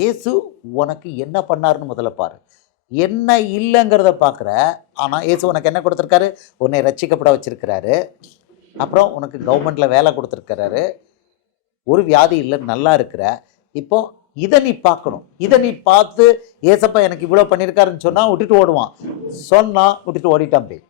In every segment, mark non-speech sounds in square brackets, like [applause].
இயேசு உனக்கு என்ன பண்ணாருன்னு முதல்ல பாரு. என்ன இல்லைங்கிறத பார்க்குற ஆனால் இயேசு உனக்கு என்ன கொடுத்துருக்காரு? உன்னை ரட்சிக்கப்பட வச்சுருக்கிறாரு. அப்புறம் உனக்கு கவர்மெண்ட்டில் வேலை கொடுத்துருக்கிறாரு. ஒரு வியாதி இல்லை நல்லா இருக்கிற. இப்போ இதை நீ பார்க்கணும். இதை நீ பார்த்து ஏசப்பா எனக்கு இவ்வளோ பண்ணியிருக்காருன்னு சொன்னால் விட்டுட்டு ஓடுவான். சொன்னால் விட்டுட்டு ஓடிட்டான் போய்.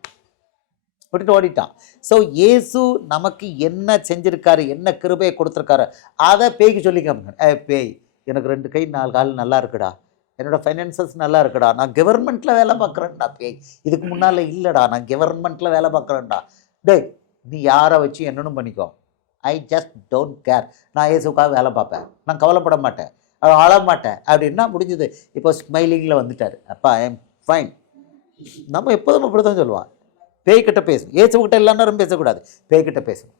விட்டுட்டு ஓடிட்டான். ஸோ இயேசு நமக்கு என்ன செஞ்சுருக்காரு என்ன கிருபையை கொடுத்துருக்காரு அதை பேய்க்கு சொல்லி ஏ பேய். எனக்கு ரெண்டு கை நாலு கால் நல்லா இருக்குடா. என்னோட ஃபைனான்சஸ் நல்லா இருக்குடா. நான் கவர்மெண்ட்டில் வேலை பார்க்குறேன்டா பேய். இதுக்கு முன்னால் இல்லைடா. நான் கவர்மெண்ட்டில் வேலை பார்க்குறேன்டா. டேய் நீ யாரை வச்சு என்னன்னு பண்ணிக்கோ. ஐ ஜஸ்ட் டோன்ட் கேர் நான் இயேசுக்காக வேலை பார்ப்பேன். நான் கவலைப்பட மாட்டேன். அழ மாட்டேன். அப்படின்னா முடிஞ்சது. இப்போ ஸ்மைலிங்கில் வந்துட்டார். அப்பா ஐ எம் ஃபைன் நம்ம எப்போதும் அப்படி தான் சொல்லுவான். பேய்கிட்ட பேசணும். ஏசுக்கிட்ட எல்லா நேரம் பேசக்கூடாது. பேய்கிட்ட பேசணும்.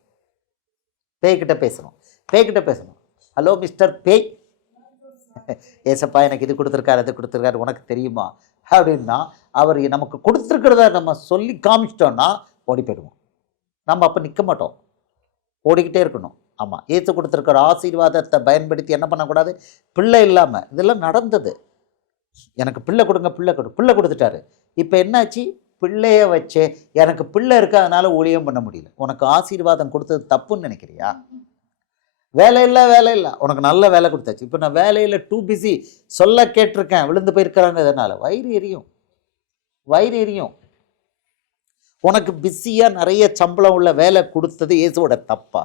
பேய்கிட்ட பேசணும். பேய்கிட்ட பேசணும். ஹலோ மிஸ்டர் பேய். ஏசப்பா எனக்கு இது கொடுத்துருக்காரு அது கொடுத்துருக்காரு உனக்கு தெரியுமா? அப்படின்னா அவர் நமக்கு கொடுத்துருக்கிறத நம்ம சொல்லி காமிச்சிட்டோன்னா ஓடி போயிடுவோம். நம்ம அப்போ நிற்க மாட்டோம். ஓடிக்கிட்டே இருக்கணும். ஆமாம் ஏசு கொடுத்துருக்கிற ஆசீர்வாதத்தை பயன்படுத்தி என்ன பண்ணக்கூடாது? பிள்ளை இல்லாமல் இதெல்லாம் நடந்தது. எனக்கு பிள்ளை கொடுங்க பிள்ளை கொடு பிள்ளை கொடுத்துட்டாரு. இப்போ என்னாச்சு? பிள்ளைய வச்சு எனக்கு பிள்ளை இருக்கு? அதனால ஊழியம் பண்ண முடியல. உனக்கு ஆசீர்வாதம் கொடுத்தது தப்புன்னு நினைக்கிறியா? வேலை இல்லை வேலை இல்லை. உனக்கு நல்ல வேலை கொடுத்தாச்சு. இப்போ நான் வேலையில் டூ பிஸி சொல்ல கேட்டிருக்கேன் விழுந்து போயிருக்கிறாங்க இதனால் வயிறு எரியும். வயிறு எரியும். உனக்கு பிஸியாக நிறைய சம்பளம் உள்ள வேலை கொடுத்தது இயேசுவோட தப்பா?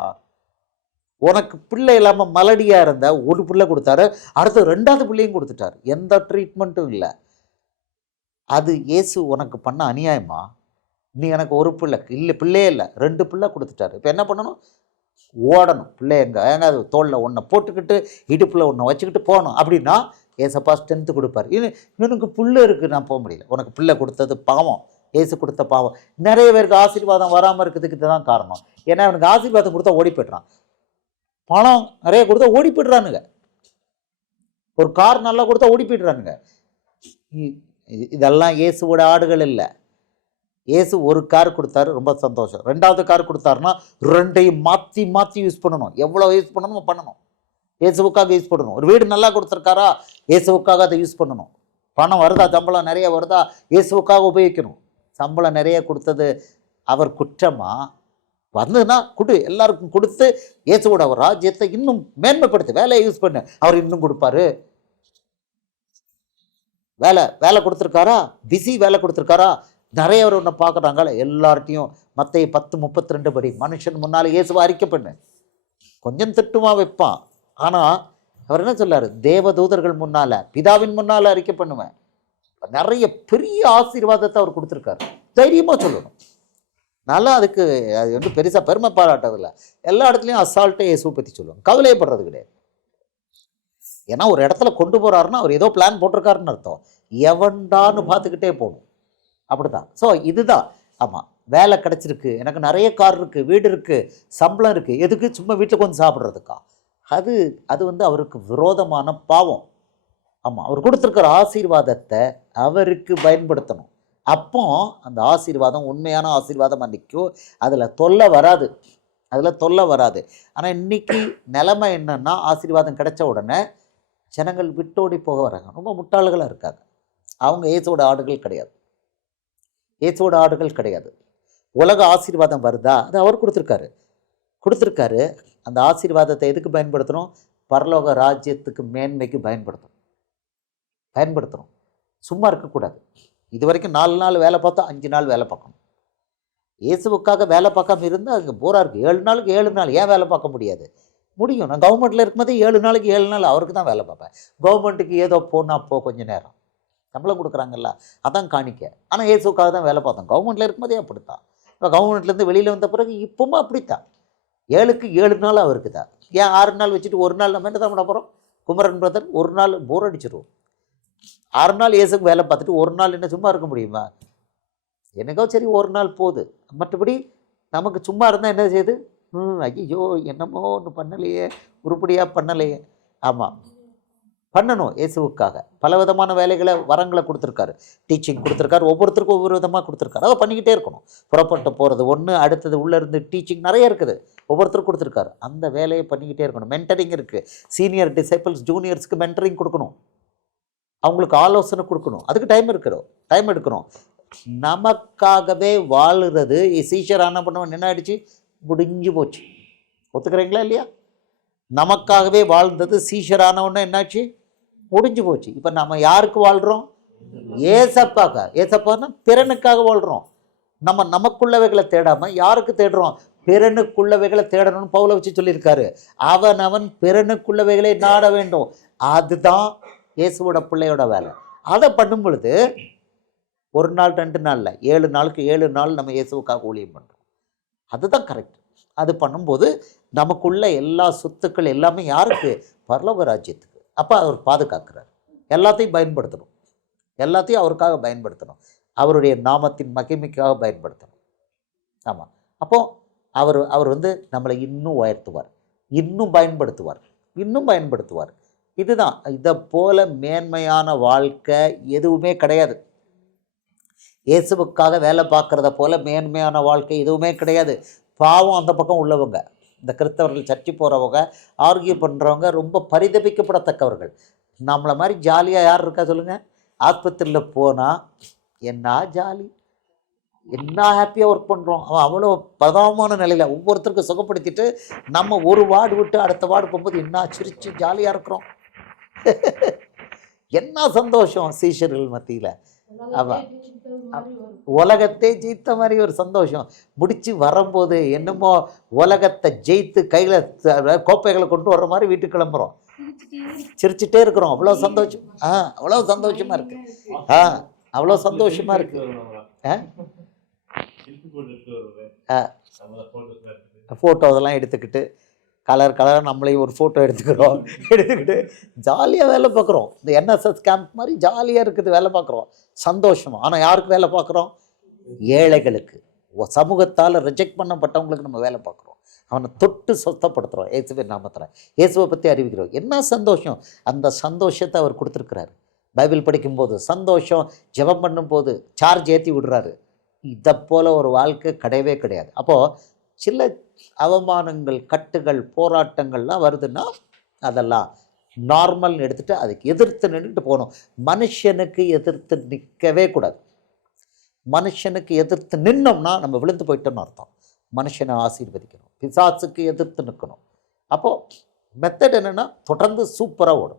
உனக்கு பிள்ளை இல்லாமல் மலடியாக இருந்த ஒரு பிள்ளை கொடுத்தாரு அடுத்து ரெண்டாவது பிள்ளையும் கொடுத்துட்டாரு. எந்த ட்ரீட்மெண்ட்டும் இல்லை. அது இயேசு உனக்கு பண்ண அநியாயமா? நீ எனக்கு ஒரு பிள்ளை இல்லை பிள்ளையே இல்லை ரெண்டு பிள்ளை கொடுத்துட்டாரு. இப்போ என்ன பண்ணணும்? ஓடணும். பிள்ளை எங்க அது தோளில் ஒன்றை போட்டுக்கிட்டு இடுப்பில் ஒன்றை வச்சுக்கிட்டு போகணும். அப்படின்னா ஏசப்பா ஸ்ட்ரென்த்து கொடுப்பாரு. இது இவனுக்கு பிள்ளை இருக்குது நான் போக முடியல. உனக்கு பிள்ளை கொடுத்தது பாவம். ஏசு கொடுத்த பாவம். நிறைய பேருக்கு ஆசீர்வாதம் வராமல் இருக்கிறதுக்கு இதுதான் காரணம். ஏன்னா அவனுக்கு ஆசீர்வாதம் கொடுத்தா ஓடி போய்ட்றான் பணம் நிறைய கொடுத்தா ஓடி போய்ட்றானுங்க ஒரு கார் நல்லா கொடுத்தா ஓடி போய்ட்றானுங்க இ- இதெல்லாம் இயேசுவோட ஆடுகள் இல்லை. ஏசு ஒரு கார் கொடுத்தாரு ரொம்ப சந்தோஷம். ரெண்டாவது கார் கொடுத்தாருன்னா ரெண்டையும் மாற்றி மாற்றி யூஸ் பண்ணணும். எவ்வளோ யூஸ் பண்ணணுமோ பண்ணணும். ஏசுவுக்காக யூஸ் பண்ணணும். ஒரு வீடு நல்லா கொடுத்துருக்காரா? ஏசுவுக்காக அதை யூஸ் பண்ணணும். பணம் வருதா? சம்பளம் நிறைய வருதா? இயேசுவுக்காக உபயோகிக்கணும். சம்பளம் நிறைய கொடுத்தது அவர் குற்றமா? வந்ததுன்னா கொடு. எல்லாருக்கும் கொடுத்து இயேசுவோட அவர் ராஜ்யத்தை இன்னும் மேன்மைப்படுத்து. வேலையை யூஸ் பண்ணு. அவர் இன்னும் கொடுப்பாரு. வேலை வேலை கொடுத்துருக்காரா? பிஸி வேலை கொடுத்துருக்காரா? நிறைய பேர் ஒன்று பார்க்குறாங்களே எல்லார்ட்டையும் மற்ற பத்து முப்பத்தி ரெண்டு படி. மனுஷன் முன்னால் இயேசுவை அறிக்கை பண்ணு. கொஞ்சம் திட்டுமா வைப்பான். ஆனால் அவர் என்ன சொல்லாரு? தேவதூதர்கள் முன்னால் பிதாவின் முன்னால் அறிக்கை பண்ணுவேன். நிறைய பெரிய ஆசீர்வாதத்தை அவர் கொடுத்துருக்காரு. தைரியமாக சொல்லணும். நல்லா அதுக்கு அது வந்து பெருசாக பெருமை பாராட்டதில்ல எல்லா இடத்துலையும் அசால்ட்டை இயேசுவை பற்றி சொல்லுவாங்க. கவலையப்படுறது கிடையாது. ஏன்னா ஒரு இடத்துல கொண்டு போகிறாருன்னா அவர் ஏதோ பிளான் போட்டிருக்காருன்னு அர்த்தம். எவன்டான்னு பார்த்துக்கிட்டே போகணும். அப்படிதான் ஸோ இதுதான். ஆமாம் வேலை கிடச்சிருக்கு. எனக்கு நிறைய கார் இருக்குது வீடு இருக்குது சம்பளம் இருக்குது எதுக்கு சும்மா வீட்டில் கொஞ்சம் சாப்பிட்றதுக்கா? அது அது வந்து அவருக்கு விரோதமான பாவம். ஆமாம் அவர் கொடுத்துருக்கிற ஆசீர்வாதத்தை அவருக்கு பயன்படுத்தணும். அப்போ அந்த ஆசீர்வாதம் உண்மையான ஆசீர்வாதம் நிற்கும் அதில் தொல்லை வராது. அதில் தொல்லை வராது. ஆனால் இன்னைக்கு நிலைமை என்னென்னா ஆசீர்வாதம் கிடைச்ச உடனே ஜனங்கள் விட்டோடி போக வராங்க. ரொம்ப முட்டாள்களாக இருக்காங்க. அவங்க இயேசுவோட ஆடுகள் கிடையாது. இயேசுவோட ஆடுகள் கிடையாது. உலக ஆசீர்வாதம் வருதா? அது அவர் கொடுத்துருக்காரு. கொடுத்துருக்காரு. அந்த ஆசீர்வாதத்தை எதுக்கு பயன்படுத்தணும் பரலோக ராஜ்யத்துக்கு மேன்மைக்கு பயன்படுத்தணும் பயன்படுத்தணும் சும்மா இருக்கக்கூடாது. இது வரைக்கும் நாலு நாள் வேலை பார்த்தா அஞ்சு நாள் வேலை பார்க்கணும். இயேசுவுக்காக வேலை பார்க்காம இருந்தால் அங்கே போராக இருக்குது ஏழு நாளுக்கு ஏழு நாள். ஏன் வேலை பார்க்க முடியாது? முடியும். நான் கவர்மெண்ட்டில் இருக்கும்போதே ஏழு நாளைக்கு ஏழு நாள் அவருக்கு தான் வேலை பார்ப்பேன். கவர்மெண்ட்டுக்கு ஏதோ போனால் போ கொஞ்சம் நேரம். சம்பளம் கொடுக்குறாங்கல்ல அதான் காணிக்க. ஆனால் ஏசுக்காக தான் வேலை பார்த்தோம். கவர்மெண்ட்டில் இருக்கும்போதே அப்படித்தான். இப்போ கவர்மெண்ட்லேருந்து வெளியில் வந்த பிறகு இப்பவும் அப்படித்தான். ஏழுக்கு ஏழு நாள் அவருக்கு தான். ஏன் ஆறு நாள் வச்சுட்டு ஒரு நாள் நம்ம என்ன தான் பண்ண போகிறோம் குமரன் பிரதர் ஒரு நாள் போர் அடிச்சிருவோம். ஆறு நாள் இயேசுக்கு வேலை பார்த்துட்டு ஒரு நாள் என்ன சும்மா இருக்க முடியுமா? எனக்கோ சரி ஒரு நாள் போகுது. மற்றபடி நமக்கு சும்மா இருந்தால் என்ன செய்யுது? ம் ஐயோ என்னமோ ஒன்று பண்ணலையே. உருப்படியாக பண்ணலையே. ஆமாம் பண்ணணும் இயேசுவுக்காக. பல விதமான வேலைகளை வரங்களை கொடுத்துருக்காரு. டீச்சிங் கொடுத்துருக்காரு. ஒவ்வொருத்தருக்கும் ஒவ்வொரு விதமாக கொடுத்துருக்காரு. அதை பண்ணிக்கிட்டே இருக்கணும். புறப்பட்டு போகிறது ஒன்று அடுத்தது உள்ளே இருந்து டீச்சிங் நிறைய இருக்குது. ஒவ்வொருத்தருக்கும் கொடுத்துருக்காரு. அந்த வேலையை பண்ணிக்கிட்டே இருக்கணும். மென்டரிங் இருக்குது சீனியர் டிசைபிள்ஸ் ஜூனியர்ஸ்க்கு மென்டரிங் கொடுக்கணும். அவங்களுக்கு ஆலோசனை கொடுக்கணும். அதுக்கு டைம் இருக்கிறோம். டைம் எடுக்கணும் நமக்காகவே வாழுறது சீஷர் என்ன பண்ணுவோம் என்ன ஆயிடுச்சு? முடிஞ்சு போச்சு. ஒத்துக்கிறீங்களா இல்லையா? நமக்காகவே வாழ்ந்தது சீஷரானவொன்னே என்னாச்சு முடிஞ்சு போச்சு. இப்போ நம்ம யாருக்கு வாழ்கிறோம் ஏசப்பாக்கா. ஏசப்பான்னா பிறனுக்காக வாழ்கிறோம் நம்ம நமக்குள்ளவைகளை தேடாமல் யாருக்கு தேடுறோம்? பிறனுக்குள்ளவைகளை தேடணும்னு பவுல வச்சு சொல்லியிருக்காரு. அவன் அவன் பிறனுக்குள்ளவைகளை நாட வேண்டும். அதுதான் இயேசுவோட பிள்ளையோட வேலை. அதை பண்ணும் பொழுது ஒரு நாள் ரெண்டு நாளில் ஏழு நாளுக்கு ஏழு நாள் நம்ம இயேசுவுக்காக ஊழியம் பண்ணுறோம் அதுதான் கரெக்ட். அது பண்ணும்போது நமக்குள்ள எல்லா சொத்துக்கள் எல்லாமே யாருக்கு? பரலோக ராஜ்யத்துக்கு. அப்போ அவர் பாதுகாக்கிறார். எல்லாத்தையும் பயன்படுத்தணும். எல்லாத்தையும் அவருக்காக பயன்படுத்தணும். அவருடைய நாமத்தின் மகிமைக்காக பயன்படுத்தணும். ஆமாம் அப்போது அவர் அவர் வந்து நம்மளை இன்னும் உயர்த்துவார். இன்னும் பயன்படுத்துவார். இன்னும் பயன்படுத்துவார். இதுதான். இதை போல மேன்மையான வாழ்க்கை எதுவுமே கிடையாது. இயேசுவுக்காக வேலை பார்க்குறத போல் மேன்மையான வாழ்க்கை எதுவுமே கிடையாது. பாவம் அந்த பக்கம் உள்ளவங்க. இந்த கிறிஸ்தவர்கள் சர்ச்சை போகிறவங்க ஆர்கியூ பண்ணுறவங்க ரொம்ப பரிதபிக்கப்படத்தக்கவர்கள். நம்மளை மாதிரி ஜாலியாக யார் இருக்கா சொல்லுங்கள் ஆஸ்பத்திரியில் போனால் என்ன ஜாலி? என்ன ஹாப்பியாக ஒர்க் பண்ணுறோம் அவன் அவ்வளோ பதாமான நிலையில் ஒவ்வொருத்தருக்கும் சுகப்படுத்திட்டு நம்ம ஒரு வார்டு விட்டு அடுத்த வார்டு போகும்போது என்ன சிரித்து ஜாலியாக இருக்கிறோம்? [laughs] என்ன சந்தோஷம் சீஷர்கள் மத்தியில்? அவன் உலகத்தை ஜெயித்த மாதிரி ஒரு சந்தோஷம். முடிச்சு வரும்போது என்னமோ உலகத்தை ஜெயித்து கையில் கோப்பைகளை கொண்டு வர்ற மாதிரி வீட்டுக்கு கிளம்புறோம். சிரிச்சுட்டே இருக்கிறோம். அவ்வளோ சந்தோஷம். ஆ அவ்வளோ சந்தோஷமா இருக்கு. ஆ அவ்வளோ சந்தோஷமா இருக்கு. ஆ? ஆ. ஃபோட்டோ அதெல்லாம் எடுத்துக்கிட்டு கலர் கலராக நம்மளையும் ஒரு ஃபோட்டோ எடுத்துக்கிறோம். எடுத்துக்கிட்டு ஜாலியாக வேலை பார்க்குறோம். இந்த என்எஸ்எஸ் கேம்ப் மாதிரி ஜாலியாக இருக்குது வேலை பார்க்குறோம். சந்தோஷம். ஆனால் யாருக்கு வேலை பார்க்குறோம்? ஏழைகளுக்கு. சமூகத்தால் ரிஜெக்ட் பண்ணப்பட்டவங்களுக்கு நம்ம வேலை பார்க்குறோம். அவனை தொட்டு சொத்தப்படுத்துகிறோம் இயேசுவே நாமத்தில். இயேசுவை பற்றி அறிவிக்கிறோம். என்ன சந்தோஷம்? அந்த சந்தோஷத்தை அவர் கொடுத்துருக்கிறாரு. பைபிள் படிக்கும்போது சந்தோஷம் ஜெபம் பண்ணும்போது சார்ஜ் ஏற்றி விடுறாரு. இதை போல் ஒரு வாழ்க்கை கிடையவே கிடையாது. அப்போது சில அவமானங்கள் கட்டுகள் போராட்டங்கள்லாம் வருதுன்னா அதெல்லாம் நார்மல்னு எடுத்துகிட்டு அதுக்கு எதிர்த்து நின்றுட்டு போகணும். மனுஷனுக்கு எதிர்த்து நிற்கவே கூடாது. மனுஷனுக்கு எதிர்த்து நின்னோம்னா நம்ம விழுந்து போயிட்டோம்னு அர்த்தம். மனுஷனை ஆசீர்வதிக்கணும். பிசாசுக்கு எதிர்த்து நிற்கணும் அப்போது மெத்தட் என்னென்னா தொடர்ந்து சூப்பராக ஓடும்.